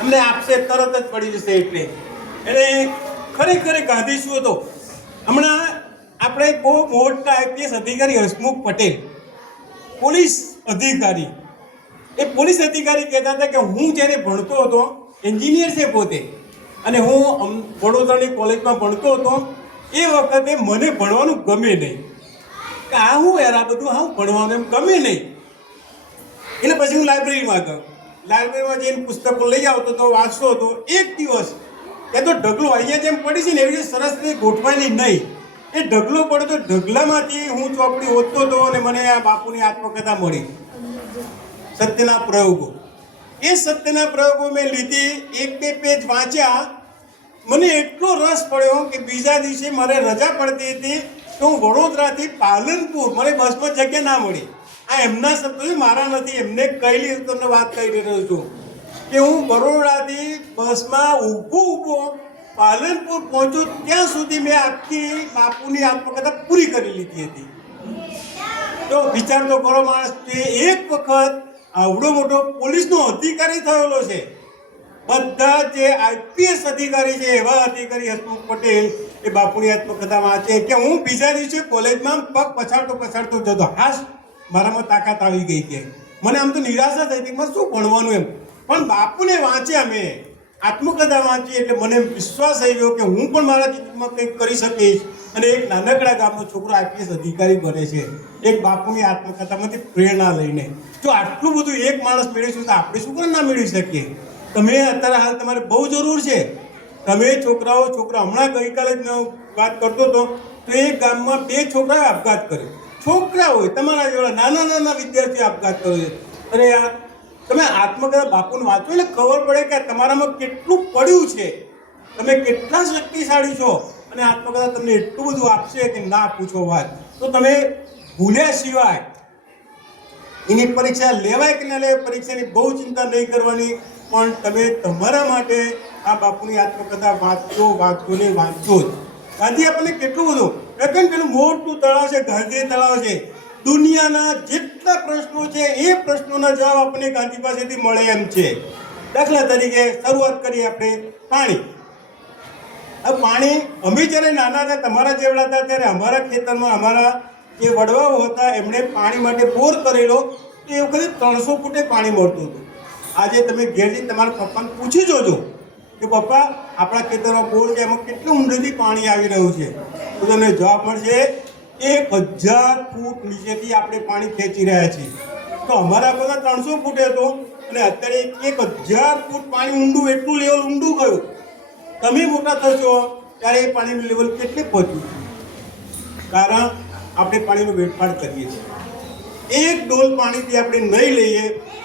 અમને આપશે, તરત જ પડી જશે એટલે એટલે ખરેખર ગાંધી શું હતો. હમણાં આપણે બહુ મોટા આઈપીએસ અધિકારી હસમુખ પટેલ, પોલીસ અધિકારી. એ પોલીસ અધિકારી કહેતા હતા કે હું જ્યારે ભણતો હતો, એન્જિનિયર છે પોતે, અને હું વડોદરાની કોલેજમાં ભણતો હતો, એ વખતે મને ભણવાનું ગમે નહીં. કે આ હું યાર, આ બધું હા ભણવાનું એમ ગમે નહીં. એટલે પછી હું લાઇબ્રેરીમાં ગયો. લાઇબ્રેરીમાં જઈને પુસ્તકો લઈ આવતો હતો, વાંચતો હતો. એક દિવસ એ તો ઢગલો અહીંયા જેમ પડી છે ને એવી સરસ રીતે ગોઠવાયેલી નહીં. એ ઢગલો પડ્યો તો ઢગલામાંથી હું ચોપડી ઓતતો હતો અને મને આ બાપુની આત્મકથા મળી. સત્યના પ્રયોગો. એ સત્યના પ્રયોગો મેં લીધી, એક બે પેજ વાંચ્યા. મને એટલો રસ પડ્યો કે બીજા દિવસે મારે રજા પડતી હતી તો હું વડોદરાથી પાલનપુર, મને બસમાં જગ્યા ના મળી. આ એમના શબ્દો મારા નથી, એમને કહેલી તમને વાત કહી રહ્યો છું? કે હું બરોડાથી બસમાં ઊભો ઊભો પાલનપુર પહોંચ્યો ત્યાં સુધી મેં આખી બાપુની આત્મકથા પૂરી કરી લીધી હતી. તો વિચાર તો કરો માણસ કે એક વખત આવડો મોટો પોલીસનો અધિકારી થયેલો છે. બધા જે આઈપીએસ અધિકારી છે, એવા અધિકારી હસમુખ પટેલ એ બાપુની આત્મકથા વાંચે કે હું બીજા દિવસે કોલેજમાં પગ પછાડતો પછાડતો જતો. હાશ. મારામાં તાકાત આવી ગઈ કે. મને આમ તો નિરાશા થઈ હતી મને શું ભણવાનું એમ. પણ બાપુને વાંચ્યા મેં. આત્મકથા વાંચી એટલે મને વિશ્વાસ આવી ગયો કે હું પણ મારા જીવનમાં કંઈક કરી શકીશ. અને એક નાનકડા ગામનો છોકરો આઈપીએસ અધિકારી બને છે. એક બાપુની આત્મકથામાંથી પ્રેરણા લઈને. જો આટલું બધું એક માણસ મેળવીશું તો આપણે શું પણ ના મેળવી શકીએ? તમે અત્યારે હાલ તમારે બહુ જરૂર છે. તમે છોકરાઓ, છોકરા હમણાં ગઈકાલે જ વાત કરતો હતો, તો એ ગામમાં બે છોકરાએ આપઘાત કર્યો. છોકરા હોય, તમારા જેવા નાના નાના વિદ્યાર્થીઓ આપઘાત કરો છે. અરે યાર તમે આત્મકથા બાપુને વાંચો એટલે ખબર પડે કે તમારામાં કેટલું પડ્યું છે. તમે કેટલા શક્તિશાળી છો અને આત્મકથા તમને એટલું બધું આપશે કે ના પૂછો વાત. તો તમે ભૂલ્યા સિવાય એની પરીક્ષા લેવાય કે ના લેવાય, પરીક્ષાની બહુ ચિંતા નહીં કરવાની, પણ તમે તમારા માટે આ બાપુની આત્મકથા વાંચો વાંચો ને વાંચો જ. ગાંધી આપણને કેટલું બધું એકન પેલું મોટું તળાવ છે ગાંધી તળાવ છે. દુનિયાના જેટલા પ્રશ્નો છે, એ પ્રશ્નોના જવાબ આપણને ગાંધી પાસેથી મળે એમ છે. દાખલા તરીકે શરૂઆત કરીએ આપણે પાણી. પાણી અમે જ્યારે નાના હતા, તમારા જેવડા હતા, ત્યારે અમારા ખેતરમાં અમારા જે વડવાઓ હતા, એમણે પાણી માટે બોર કરેલો, તો એ વખતે ત્રણસો ફૂટે પાણી મળતું હતું. આજે તમે ઘેરથી તમારા પપ્પાને પૂછી જોજો કે પપ્પા, આપણા ખેતરમાં બોર છે, એમાં કેટલું ઊંડેથી પાણી આવી રહ્યું છે. તો તમને જવાબ મળશે. એક હજાર ફૂટ નીચેથી આપણે પાણી ખેંચી રહ્યા છીએ. તો અમારા બધા ત્રણસો ફૂટ હતો અને અત્યારે એક હજાર ફૂટ પાણી ઊંડું, એટલું લેવલ ઊંડું ગયું. તમે મોટા થશો ત્યારે એ પાણીનું લેવલ કેટલે પહોંચ્યું? કારણ આપણે પાણીનો વેડફાટ કરીએ છીએ. એક ડોલ પાણીથી આપણે નહીં લઈએ,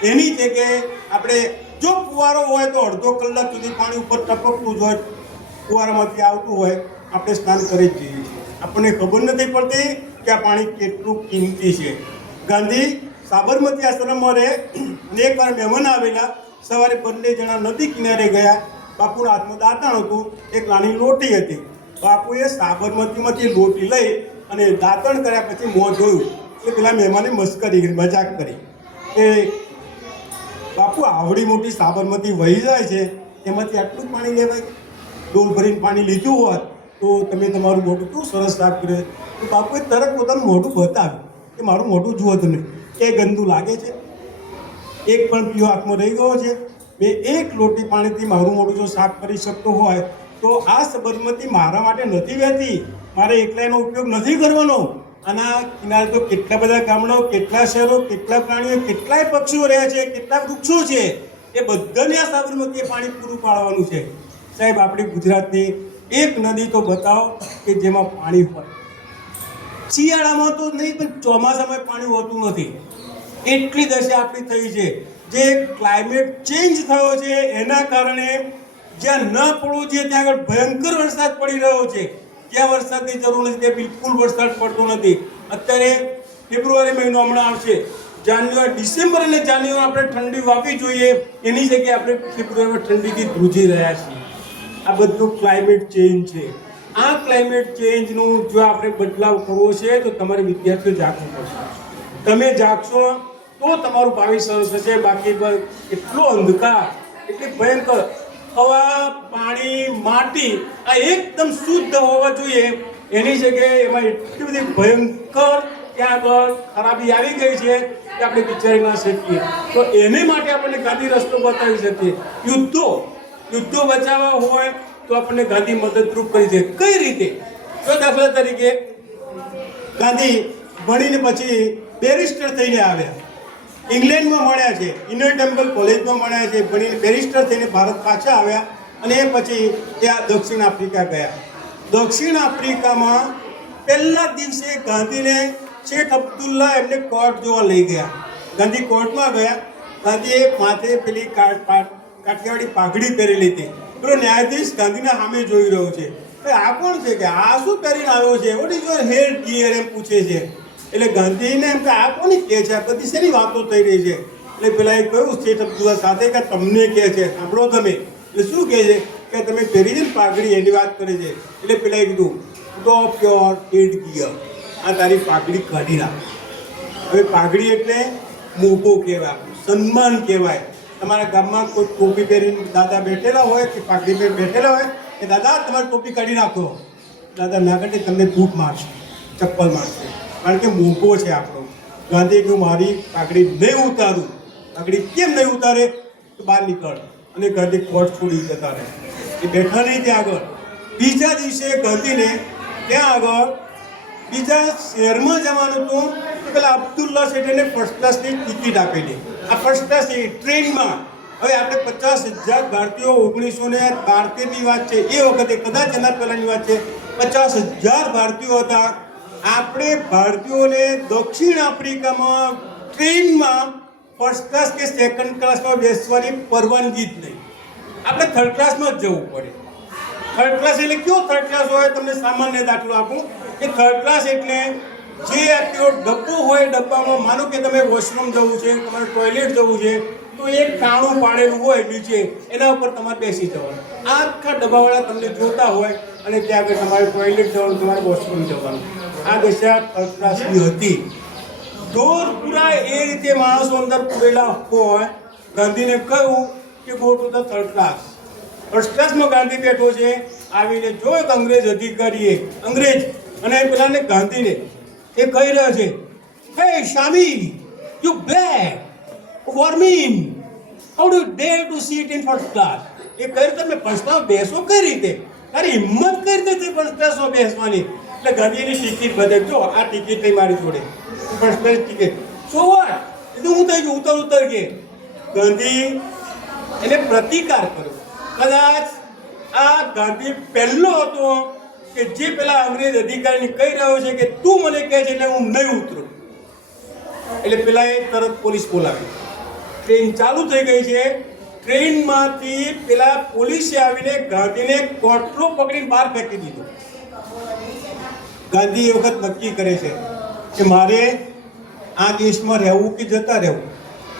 એની જગ્યાએ આપણે જો ફુવારો હોય તો અડધો કલાક સુધી પાણી ઉપર ટપકતું જ હોય, ફુવારામાંથી આવતું હોય, આપણે સ્નાન કરી જ જઈએ. આપણને ખબર નથી પડતી કે આ પાણી કેટલું કિંમતી છે. ગાંધી સાબરમતી આશ્રમમાં રહે અને એકવાર મહેમાન આવેલા, સવારે બંને જણા નદી કિનારે ગયા. બાપુના હાથમાં દાંતણ હતું, એક નાની લોટી હતી. બાપુએ સાબરમતીમાંથી લોટી લઈ અને દાંતણ કર્યા પછી મોં જોયું એટલે પેલા મહેમાને મસ્કરી કરી, મજાક કરી. કે બાપુ, આવડી મોટી સાબરમતી વહી જાય છે. એમાંથી આટલું પાણી લેવાય? ડોલ ભરીને પાણી લીધું હોત તો તમે તમારું મોઢું કેવું સરસ સાફ કરે? તો બાપુએ તરત પોતાનું મોઢું બતાવ્યું કે મારું મોઢું જુઓ તમે, કે ગંદુ લાગે છે. એક પણ પીઓ આંખમાં રહી ગયો છે. મેં એક લોટી પાણીથી મારું મોઢું જો સાફ કરી શકતો હોય, તો આ સબરમતી મારા માટે નથી વહેતી. મારે એકલા એનો ઉપયોગ નથી કરવાનો. આના કિનારે તો કેટલા બધા ગામડાઓ, કેટલા શહેરો, કેટલા પ્રાણીઓ, કેટલાય પક્ષીઓ રહ્યા છે કેટલા વૃક્ષો છે. એ બધાને આ સાબરમતીએ પાણી પૂરું પાડવાનું છે. સાહેબ, આપણી ગુજરાતની એક નદી તો બતાવો કે જેમાં પાણી હોય. શિયાળામાં તો નહીં, પણ ચોમાસામાં પાણી હોતું નથી. એટલી દશા આપણી થઈ છે. જે ક્લાઇમેટ ચેન્જ થયો છે, એના કારણે જ્યાં ન પડવું જોઈએ ત્યાં આગળ ભયંકર વરસાદ પડી રહ્યો છે. ક્યાં વરસાદની જરૂર નથી, ત્યાં બિલકુલ વરસાદ પડતો નથી. અત્યારે ફેબ્રુઆરી મહિનો હમણાં આવશે. જાન્યુઆરી, ડિસેમ્બર અને જાન્યુઆરી આપણે ઠંડી વાપવી જોઈએ. એની જગ્યાએ આપણે ફેબ્રુઆરીમાં ઠંડીથી ધ્રુજી રહ્યા છીએ. આ બધું ક્લાઇમેટ ચેન્જ છે. આ ક્લાઇમેટ ચેન્જનું જો આપણે બદલાવ કરવો છે, તો તમારે વિદ્યાર્થીઓ જાગવું પડશે. તમે જાગશો તો તમારું ભાવિ સરસ થશે. બાકી બ- એટલો અંધકાર, એટલી ભયંકર હવા, પાણી, માટી, આ એકદમ શુદ્ધ હોવા જોઈએ. એની જગ્યાએ એમાં એટલી બધી ભયંકર ત્યાં આગળ ખરાબી આવી ગઈ છે કે આપણે વિચારી ના શકીએ. તો એને માટે આપણને ગાંધી રસ્તો બતાવી શકીએ. યુદ્ધો યુદ્ધો બચાવવા હોય તો આપણને ગાંધી મદદરૂપ કરી દે. કઈ રીતે? તો દાખલા તરીકે ગાંધી ભણીને પછી બેરિસ્ટર થઈને આવ્યા. ઇંગ્લેન્ડમાં મળ્યા છે. ઇન્ડિયન ટેમ્પલ કોલેજમાં મળ્યા છે. ભણીને બેરિસ્ટર થઈને ભારત પાછા આવ્યા અને એ પછી ત્યાં દક્ષિણ આફ્રિકા ગયા. દક્ષિણ આફ્રિકામાં પહેલા દિવસે ગાંધીને શેખ અબ્દુલ્લા એમને કોર્ટ જોવા લઈ ગયા. ગાંધી કોર્ટમાં ગયા. ગાંધીએ માથે પેલી કાર્ડ પા- કાઠિયાવાડી પાઘડી પહેરેલી હતી. પેલો ન્યાયાધીશ ગાંધીના સામે જોઈ રહ્યો છે. આ કોણ છે કે? આ શું પહેરીને આવ્યો છે? What is your head gear એમ પૂછે છે. એટલે ગાંધીને એમ કે, આ કોની કહે છે? આ બધી શેની વાતો થઈ રહી છે? એટલે પેલા એ કહ્યું સ્ટેટ અબ્દુલ્લા સાથે કે તમને કહે છે? સાંભળો તમે. એટલે શું કહે છે? કે તમે પહેરી છે પાઘડી, એની વાત કરે છે. એટલે પેલા એ કીધું તો પ્યોર હેડ ગિયર આ તારી પાઘડી કાઢી નાખ. હવે પાઘડી એટલે મોભો કહેવાય, સન્માન કહેવાય. તમારા ગામમાં કોઈ ટોપી પહેરીને દાદા બેઠેલા હોય કે પાઘડી પહેરી બેઠેલા હોય કે દાદા, તમારી ટોપી કાઢી નાખો. દાદા ના કાઢે તમને બૂટ મારશે, ચપ્પલ મારશે. કારણ કે મોભો છે આપણો. ગાંધી કહ્યું મારી પાઘડી નહીં ઉતારું. પાઘડી કેમ નહીં ઉતારે? તો બહાર નીકળ. અને ગાંધી કોટ છોડી જતા રહે. એ બેઠા નહીં ત્યાં આગળ. બીજા દિવસે ગાંધીને ત્યાં આગળ બીજા શહેરમાં જવાનું તો પેલા અબ્દુલ્લા શેઠને ફર્સ્ટ ક્લાસની ટિકિટ આપેલી. આ ફર્સ્ટ ક્લાસની ટ્રેનમાં. હવે આપણે પચાસ હજાર ભારતીયો ઓગણીસો ને બારતેરની વાત છે. એ વખતે કદાચ એના પહેલાંની વાત છે. પચાસ હજાર ભારતીયો હતા. આપણે ભારતીયોને દક્ષિણ આફ્રિકામાં ટ્રેનમાં ફર્સ્ટ ક્લાસ કે સેકન્ડ ક્લાસમાં બેસવાની પરવાનગી જ નહીં. આપણે થર્ડ ક્લાસમાં જ જવું પડે. થર્ડ ક્લાસ એટલે કયો થર્ડ ક્લાસ હોય? તમને સામાન્ય દાખલો આપું. કે થર્ડ ક્લાસ એટલે જે આખો ડબ્બો હોય ડબ્બામાં, માનો કે તમે વોશરૂમ જવું છે, તમારે ટોયલેટ જવું છે, તો એક કાણું પાડેલું હોય નીચે, એના ઉપર તમારે બેસી જવાનું. આખા ડબ્બાવાળા તમને જોતા હોય અને ત્યાં આગળ તમારે ટોયલેટ જવાનું, તમારે વોશરૂમ જવાનું. આ દશા થર્ડ ક્લાસની હતી. ઢોર પૂરા એ રીતે માણસો અંદર પૂરેલા હોય. ગાંધીને કહ્યું કે go to the third class first ક્લાસમાં ગાંધી બેઠો છે. આવીને જો એક અંગ્રેજ અધિકારીએ, અંગ્રેજ અને પેલાને ગાંધીને એ કહી રહ્યો છે, hey sammy you black vermin how do dare to sit in first class એ કઈ રીતે તમે ફર્સ્ટ બેસો કઈ રીતે? તારી હિંમત કઈ રીતે ફર્સ્ટ ક્લાસમાં બેસવાની? એટલે ગાંધીની ટિકિટ બધે જો આ ટિકિટ નહીં મારી જોડે. First ticket. સો વોટ એટલે હું થઈ ગયું, ઉતર ઉતર કે. ગાંધી એને પ્રતિકાર કર્યો. કદાચ આ ગાંધી પહેલો હતો કે જે પેલા અંગ્રેજ અધિકારીને કહી રહ્યો છે કે તું મને કહે છે એટલે હું નહીં ઉતરું. એટલે પેલા એ તરત પોલીસ બોલાવી. ટ્રેન ચાલુ થઈ ગઈ છે. ટ્રેનમાંથી પેલા પોલીસે આવીને ગાંધીને કોટલો પકડીને બહાર ફેંકી દીધો. ગાંધી એ વખત નક્કી કરે છે કે મારે આ દેશમાં રહેવું કે જતા રહેવું?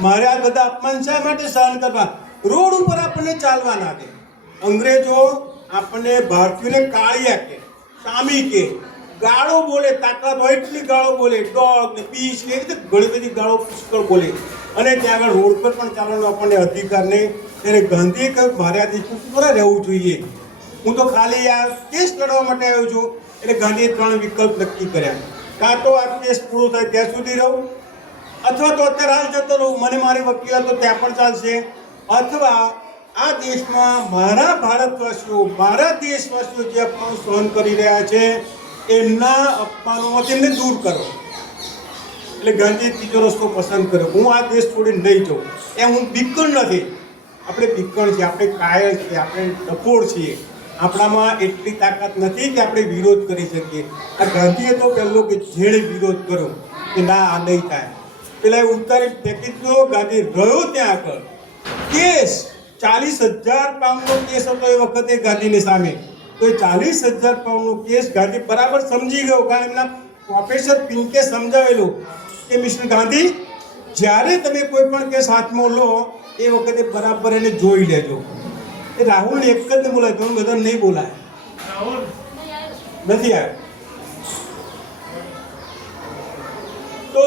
મારે આ બધા અપમાન શા માટે સહન કરવા? રોડ ઉપર આપણને ચાલવા ના દે અંગ્રેજો આપણને ભારતીયોને કાળિયા કે, સામી કે, ગાળો બોલે, તાકાત હોય એટલી ગાળો બોલે, ડોગ ને પીસ ને રીતે ઘણી બધી ગાળો પુષ્કળ બોલે. અને ત્યાં આગળ રોડ પર પણ ચાલવાનો આપણને અધિકાર નહીં. ત્યારે ગાંધીએ કહ્યું, મારે આ દેશમાં શું રહેવું જોઈએ? હું તો ખાલી આ કેસ લડવા માટે આવ્યો છું. એટલે ગાંધીએ ત્રણ વિકલ્પ નક્કી કર્યા. કાં તો આ કેસ પૂરો થાય ત્યાં સુધી રહું, અથવા તો અત્યારે હાલ જતો રહું. મને મારી વકીલ તો ત્યાં પણ ચાલશે. અથવા આ દેશમાં મારા ભારતવાસીઓ, મારા દેશવાસીઓ જે અપમાન સહન કરી રહ્યા છે, એમના અપમાનોમાંથી એમને દૂર કરો. એટલે ગાંધીએ ત્રીજો રસ્તો પસંદ કર્યો હું આ દેશ છોડીને નહીં જાઉં. એ હું બીકણ નથી. આપણે બીકણ છીએ, આપણે કાયર છીએ, આપણે ડફોળ છીએ. આપણામાં એટલી તાકાત નથી કે આપણે વિરોધ કરી શકીએ. આ ગાંધીએ તો પહેલો કે જેણે વિરોધ કર્યો કે ના, આ નહીં થાય. પેલા ઉતારી ફેંકી દીધો, ગાંધી રહ્યો ત્યાં આગળ. કેસ ચાલીસ હજાર પાઉન્ડનો કેસ હતો એ વખતે ગાંધીની સામે. તો એ ચાલીસ હજાર પાઉન્ડનો કેસ ગાંધી બરાબર સમજી ગયો કારણ એમના પ્રોફેસર પિંકે સમજાવેલું કે મિસ્ટર ગાંધી, જ્યારે તમે કોઈ પણ કેસ હાથમાં લો, એ વખતે બરાબર એને જોઈ લેજો. એ રાહુલને એક જ નહીં બોલાય તમે બધા નહીં બોલાય. રાહુલ નથી આવ્યો. તો